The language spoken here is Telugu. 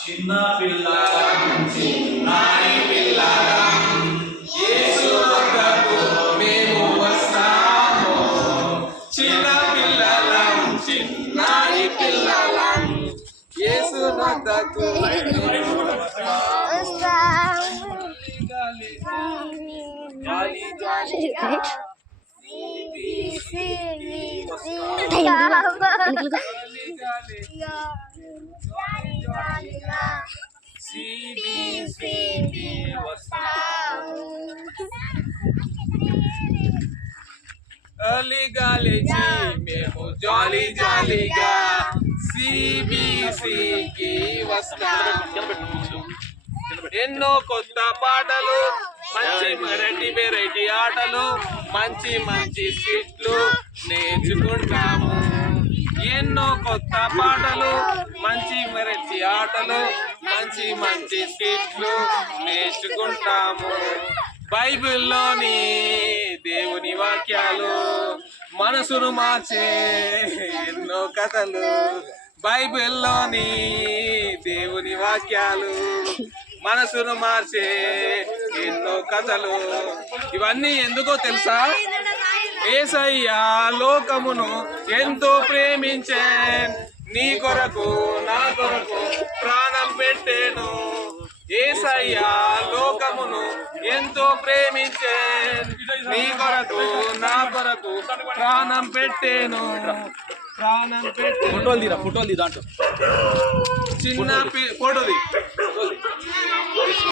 చిన్న పిల్లలం చిన్నారి పిల్లలం యేసు వద్దకు మేము వస్తాము. చిన్న పిల్లలం చిన్నారి పిల్లలం యేసు వద్దకు మేము జాలి జాలిగా సిబిసికి వస్తాము. ఎన్నో కొత్త పాటలు, మంచి వెరైటీ ఆటలు, మంచి మంచి స్కిట్లు నేర్చుకుంటాము. ఎన్నో కొత్త పాటలు, మంచి వెరైటీ ఆటలు, మంచి మంచి స్కిట్లు నేర్చుకుంటాము. బైబిల్లోని దేవుని వాక్యాలు మనసును మార్చే ఎన్నో కథలు. బైబిల్లోని దేవుని వాక్యాలు మనసును మార్చే ఎన్నో కథలు. ఇవన్నీ ఎందుకో తెలుసా? యేసయ్యా లోకమును ఎంతో ప్రేమించే, నీ కొరకు నా కొరకు ప్రాణం పెట్టేను. యేసయ్యా లోకమును ఎంతో ప్రేమించే, నీ కొరకు నా కొరకు ప్రాణం పెట్టేను. ప్రాణం పెట్టే ఫోటోలు దాంట్లో చిన్న ఫోటోది